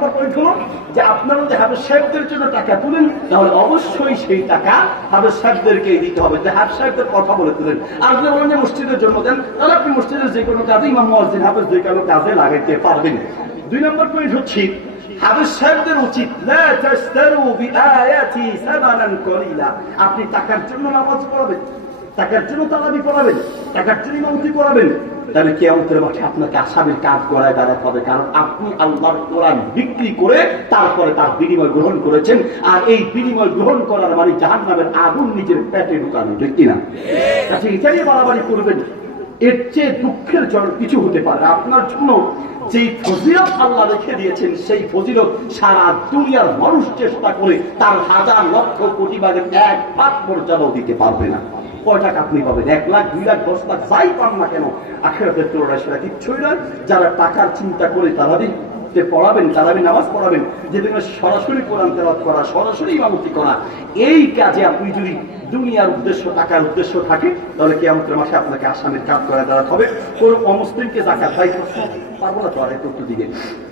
Number point হলো যে আপনারা যদি হাফেজ সাহেবদের জন্য টাকা তুলেন, তাহলে অবশ্যই সেই টাকা হাফেজ সাহেবদেরকে দিতে হবে। যে হাফেজ সাহেবদের কথা বলে তুলেন। আর যদি বলেন যে মসজিদের জন্য দেন, তাহলে আপনি মসজিদের যে কোনো কাজে, ইমাম, মুয়াজ্জিন, হাফেজ, যে কোনো কাজে লাগাইতে পারবেন। দুই নম্বর পয়েন্ট হচ্ছে হাফেজ সাহেবদের উচিত আপনি টাকার জন্য নামাজ পড়াবেন। টাকার জন্য তালাবি পড়াবেন টাকার জন্য ইমামতি পড়াবেন তাহলে কেয়ামতের মাঠে আপনাকে আসামের কাজ করায় দাঁড়াতে হবে, কারণ আপনি আল্লাহর কোরআন বিক্রি করে তারপরে তার বিনিময় গ্রহণ করেছেন, আর এই বিনিময় গ্রহণ করার মানে জাহান নামের আগুন নিজের পেটে ঢুকানো, ঠিক কিনা? আচ্ছা এটাই বাড়াবাড়ি করবেন। এর চেয়ে দুঃখের জন্য কিছু হতে পারে আপনার জন্য যেই ফজিলত আল্লাহ রেখে দিয়েছেন, সেই ফজিলত সারা দুনিয়ার মানুষ চেষ্টা করে তার হাজার লক্ষ কোটি ভাগের এক ভাগ পর্যায়েও দিতে পারবে না। কয় টাকা আপনি পাবেন? এক লাখ, দুই লাখ, দশ লাখ, যাই পান না কেন, আখেরাতের তুলনায় সেটা কিচ্ছুই নয়। যারা টাকার চিন্তা করে তারা দিন যে পড়াবেন তারাবি নামাজ পড়াবেন যেদিন সরাসরি কোরআন তেলাত করা, সরাসরি ইমামতি করা, এই কাজে আপনি যদি দুনিয়ার উদ্দেশ্য, টাকার উদ্দেশ্য থাকে, তাহলে কি আমাদের মাসে আপনাকে আসামের কাজ করে দেওয়া হবে। কোন অমুসলিমকে জাকাত ভাই পারব না, তো আর একটু দিকে।